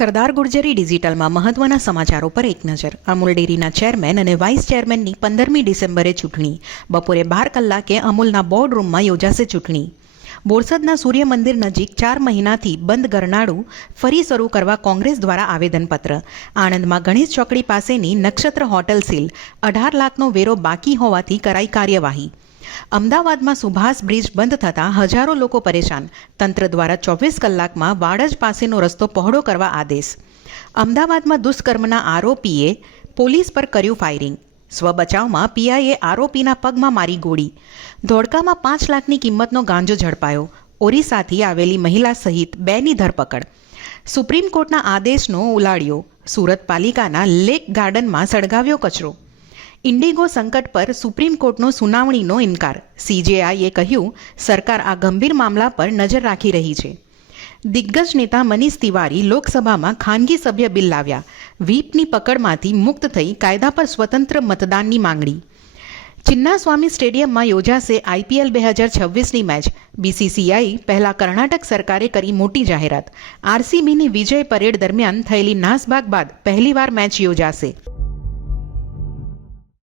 સરદાર ગુર્જરી ડિજિટલમાં મહત્વના સમાચારો પર એક નજર. અમૂલ ડેરીના ચેરમેન અને વાઇસ ચેરમેનની 15મી ડિસેમ્બરે ચૂંટણી. બપોરે 12 કલાકે અમૂલના બોર્ડરૂમમાં યોજાશે ચૂંટણી. બોરસદના સૂર્ય મંદિર નજીક 4 મહિનાથી બંધ ગરનાળું ફરી શરૂ કરવા કોંગ્રેસ દ્વારા આવેદનપત્ર. આણંદમાં ગણેશ ચોકડી પાસેની નક્ષત્ર હોટલ સીલ. 18 લાખનો વેરો બાકી હોવાથી કરાઈ કાર્યવાહી. અમદાવાદમાં સુભાષ બ્રિજ બંધ થતાં હજારો લોકો પરેશાન. તંત્ર દ્વારા 24 કલાકમાં વાડજ પાસેનો રસ્તો પહોળો કરવા આદેશ. અમદાવાદમાં દુષ્કર્મના આરોપીએ પોલીસ પર કર્યું ફાયરિંગ. સ્વબચાવમાં પીઆઈએ આરોપીના પગમાં મારી ગોળી. ધોળકામાં 5 લાખની કિંમતનો ગાંજો ઝડપાયો. ઓરિસ્સાથી આવેલી મહિલા સહિત 2ની ધરપકડ. સુપ્રીમ કોર્ટના આદેશનો ઉલાળ્યો. સુરત પાલિકાના લેક ગાર્ડનમાં સળગાવ્યો કચરો. ઇન્ડિગો સંકટ પર સુપ્રીમ કોર્ટનો સુનાવણીનો ઇનકાર. સીજેઆઈએ કહ્યું, સરકાર આ ગંભીર મામલા પર નજર રાખી રહી છે. દિગ્ગજ નેતા મનીષ તિવારી લોકસભામાં ખાનગી સભ્ય બિલ લાવ્યા. વ્હીપની પકડમાંથી મુક્ત થઈ કાયદા પર સ્વતંત્ર મતદાનની માંગણી. ચિન્નાસ્વામી સ્ટેડિયમમાં યોજાશે આઈપીએલ 2026ની મેચ. બીસીસીઆઈ પહેલા કર્ણાટક સરકારે કરી મોટી જાહેરાત. આરસીબીની વિજય પરેડ દરમિયાન થયેલી નાસભાગ બાદ પહેલીવાર મેચ યોજાશે.